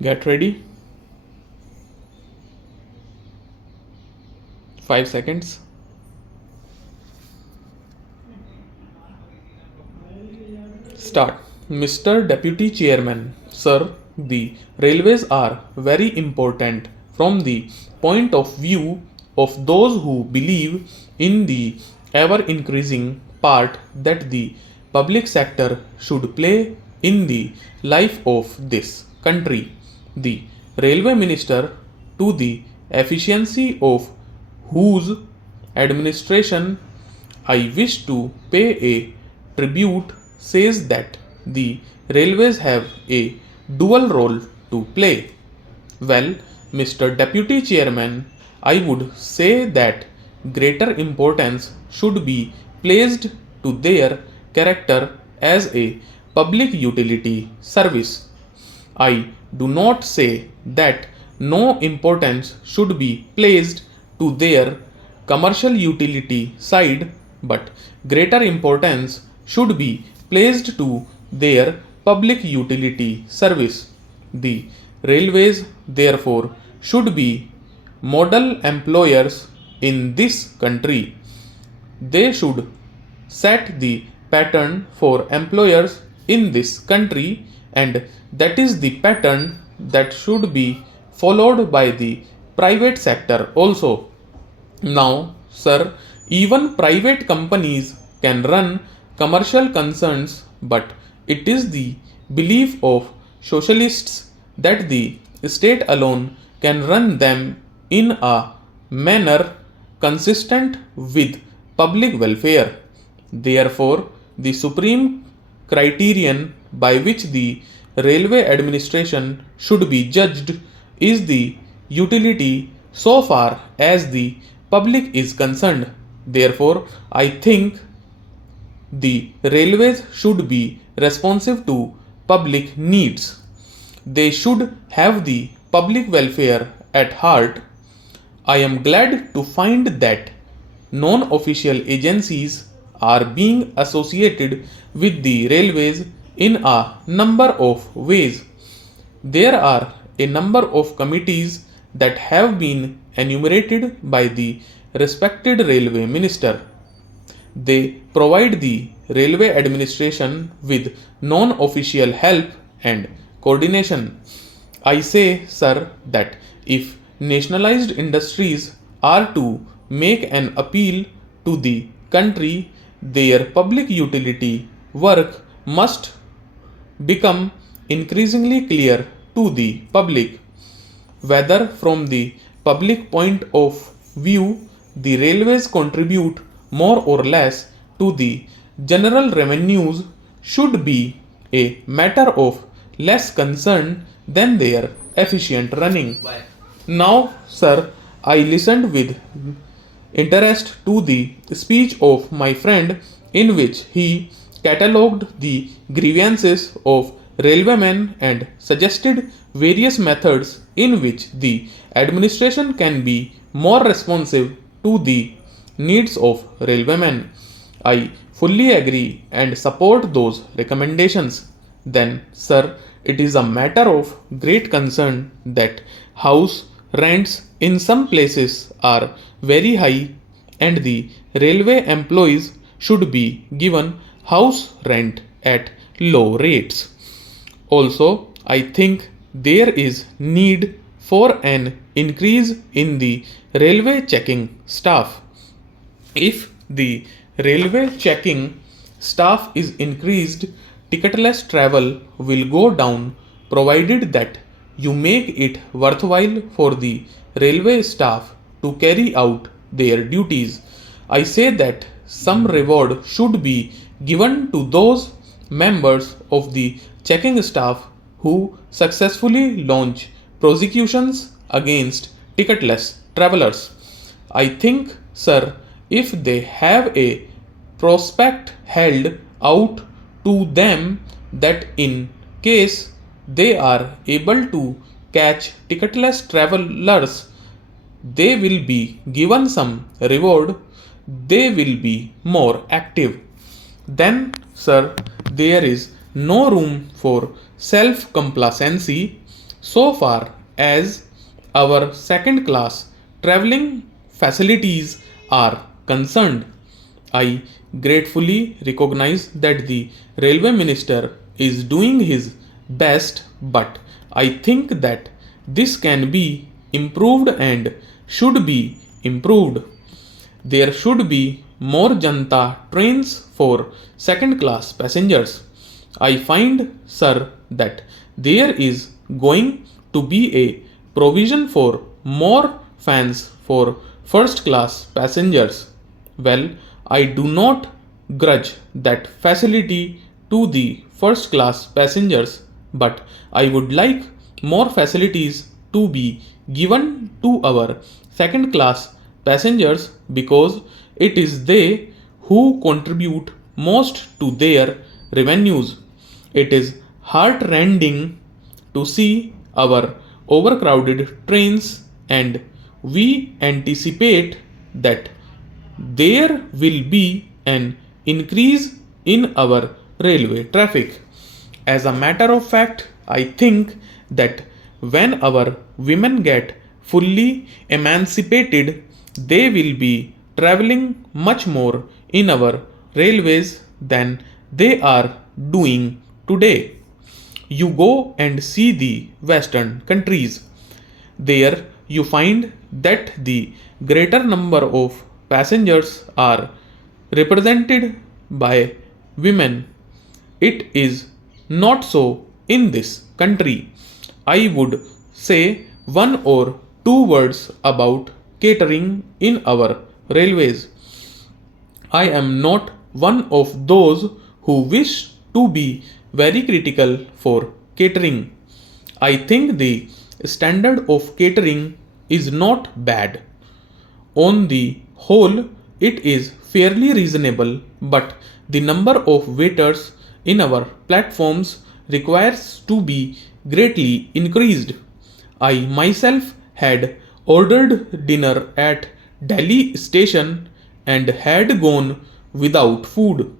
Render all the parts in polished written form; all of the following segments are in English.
Get ready. 5 seconds. Start. Mr. Deputy Chairman, sir, the railways are very important from the point of view of those who believe in the ever increasing part that the public sector should play in the life of this country. The railway minister, to the efficiency of whose administration I wish to pay a tribute, says that the railways have a dual role to play. Well, Mr. Deputy Chairman, I would say that greater importance should be placed to their character as a public utility service. I do not say that no importance should be placed to their commercial utility side, but greater importance should be placed to their public utility service. The railways, therefore, should be model employers in this country. They should set the pattern for employers in this country, and that is the pattern that should be followed by the private sector also. Now, sir, even private companies can run commercial concerns, but it is the belief of socialists that the state alone can run them in a manner consistent with public welfare. Therefore, the supreme criterion by which the railway administration should be judged is the utility so far as the public is concerned. Therefore, I think the railways should be responsive to public needs. They should have the public welfare at heart. I am glad to find that non official agencies are being associated with the railways in a number of ways. There are a number of committees that have been enumerated by the respected railway minister. They provide the railway administration with non official help and coordination. I say, sir, that if nationalized industries are to make an appeal to the country, their public utility work must become increasingly clear to the public. Whether from the public point of view, the railways contribute more or less to the general revenues should be a matter of less concern than their efficient running. Now, sir, I listened with interest to the speech of my friend in which he catalogued the grievances of railwaymen and suggested various methods in which the administration can be more responsive to the needs of railwaymen. I fully agree and support those recommendations. Then, sir, it is a matter of great concern that house rents in some places are very high, and the railway employees should be given house rent at low rates. Also, I think there is need for an increase in the railway checking staff. If the railway checking staff is increased, ticketless travel will go down, provided that you make it worthwhile for the railway staff to carry out their duties. I say that some reward should be given to those members of the checking staff who successfully launch prosecutions against ticketless travelers. I think, sir, if they have a prospect held out to them that in case they are able to catch ticketless travelers, they will be given some reward, they will be more active. Then, sir, there is no room for self complacency. So far as our second class traveling facilities are concerned, I gratefully recognize that the railway minister is doing his best, but I think that this can be improved and should be improved. There should be more Janta trains for second class passengers. I find, sir, that there is going to be a provision for more fans for first class passengers. Well, I do not grudge that facility to the first class passengers, but I would like more facilities to be given to our second class passengers because it is they who contribute most to their revenues. It is heartrending to see our overcrowded trains, and we anticipate that there will be an increase in our railway traffic. As a matter of fact, I think that when our women get fully emancipated, they will be traveling much more in our railways than they are doing today. You go and see the Western countries. There you find that the greater number of passengers are represented by women. It is not so in this country. I would say one or two words about catering in our railways. I am not one of those who wish to be very critical for catering. I think the standard of catering is not bad. On the whole, it is fairly reasonable, but the number of waiters in our platforms requires to be greatly increased. I myself had ordered dinner at Delhi station and had gone without food.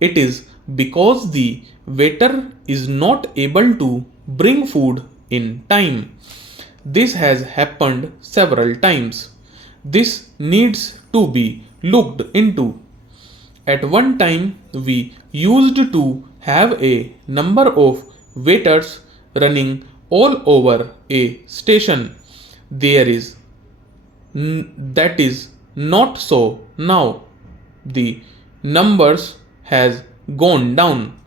It is because the waiter is not able to bring food in time. This has happened several times. This needs to be looked into. At one time, we used to have a number of waiters running all over a station. There is that is not so now. The numbers has gone down.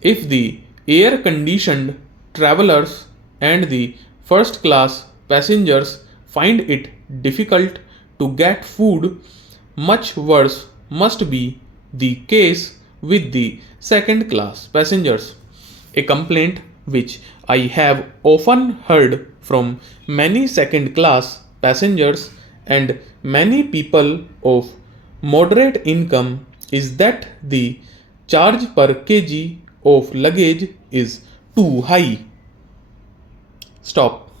If the air conditioned travelers and the first class passengers find it difficult to get food, much worse must be the case with the second class passengers. A complaint which I have often heard from many second class passengers and many people of moderate income is that the charge per kg of luggage is too high. Stop.